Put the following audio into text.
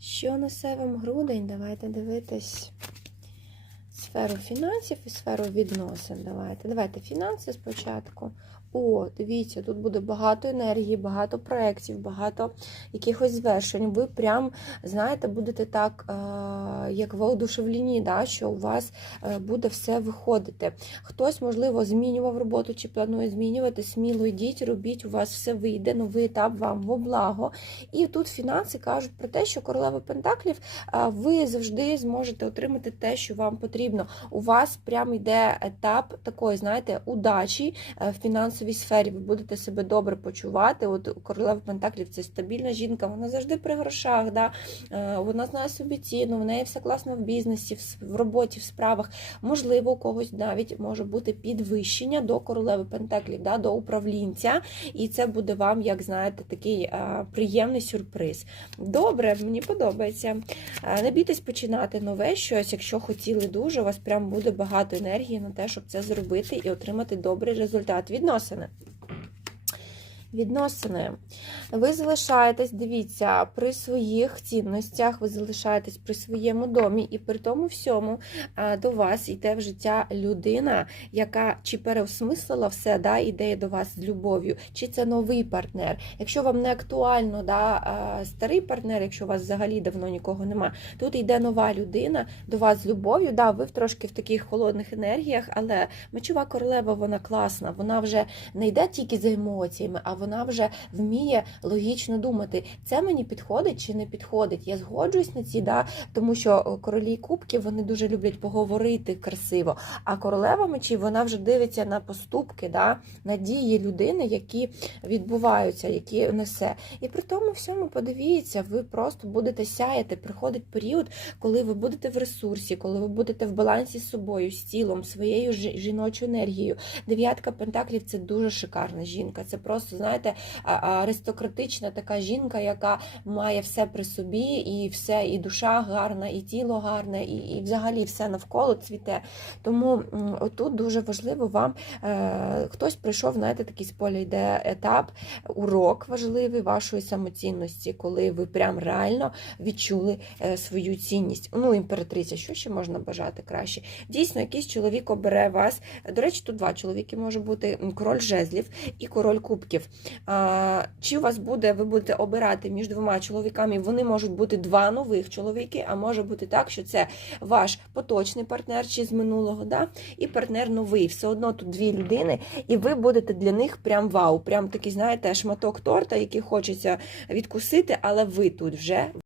Що несе вам грудень? Давайте дивитись сферу фінансів і сферу відносин. Давайте. Давайте фінанси спочатку. О, дивіться, тут буде багато енергії, багато проєктів, багато якихось звершень. Ви прям, знаєте, будете так, е, як воодушевлені, да, що у вас е, буде все виходити. Хтось, можливо, змінював роботу чи планує змінювати, сміло йдіть, робіть, у вас все вийде, новий етап вам во благо. І тут фінанси кажуть про те, що королева Пентаклів а, ви завжди зможете отримати те, що вам потрібно. У вас прямо йде етап такої, знаєте, удачі е, в фінансовій сфері. Ви будете себе добре почувати. От королева Пентаклів це стабільна жінка, вона завжди при грошах. Да? Е, Вона знає собі ціну, в неї все класно в бізнесі, в роботі, в справах. Можливо, у когось навіть може бути підвищення до королеви Пентаклів, да? до управлінця. І це буде вам, як знаєте, такий е, приємний сюрприз. Добре, мені подобається. Не бійтесь починати нове щось, якщо хотіли дуже, у вас прям буде багато енергії на те, щоб це зробити і отримати добрий результат. Відносини. Відносини. Ви залишаєтесь, дивіться, при своїх цінностях, ви залишаєтесь при своєму домі, і при тому всьому до вас йде в життя людина, яка чи переосмислила все, да, ідея до вас з любов'ю, чи це новий партнер. Якщо вам не актуально да, старий партнер, якщо у вас взагалі давно нікого нема, тут йде нова людина до вас з любов'ю. Да, ви трошки в таких холодних енергіях, але мечова королева вона класна, вона вже не йде тільки за емоціями, а вона вже вміє логічно думати, це мені підходить чи не підходить. Я згоджуюсь на ці, да, тому що королі кубків вони дуже люблять поговорити красиво. А королева мечів вона вже дивиться на поступки, да, на дії людини, які відбуваються, які несе. І при тому всьому подивіться, ви просто будете сяяти. Приходить період, коли ви будете в ресурсі, коли ви будете в балансі з собою, з тілом, своєю жіночою енергією. Дев'ятка пентаклів це дуже шикарна жінка. Це просто, знаєте, аристократична така жінка, яка має все при собі, і все, і душа гарна, і тіло гарне, і, і взагалі все навколо цвіте. Тому м, отут дуже важливо вам е, хтось прийшов, знаєте, такий з поля йде етап, урок важливий вашої самоцінності, коли ви прям реально відчули е, свою цінність. Ну, імператриця, що ще можна бажати краще? Дійсно, якийсь чоловік обере вас. До речі, тут два чоловіки може бути король жезлів і король кубків. Чи у вас буде, ви будете обирати між двома чоловіками, вони можуть бути два нових чоловіки, а може бути так, що це ваш поточний партнер чи з минулого, да? і партнер новий. Все одно тут дві людини, і ви будете для них прям вау, прям такий, знаєте, шматок торта, який хочеться відкусити, але ви тут вже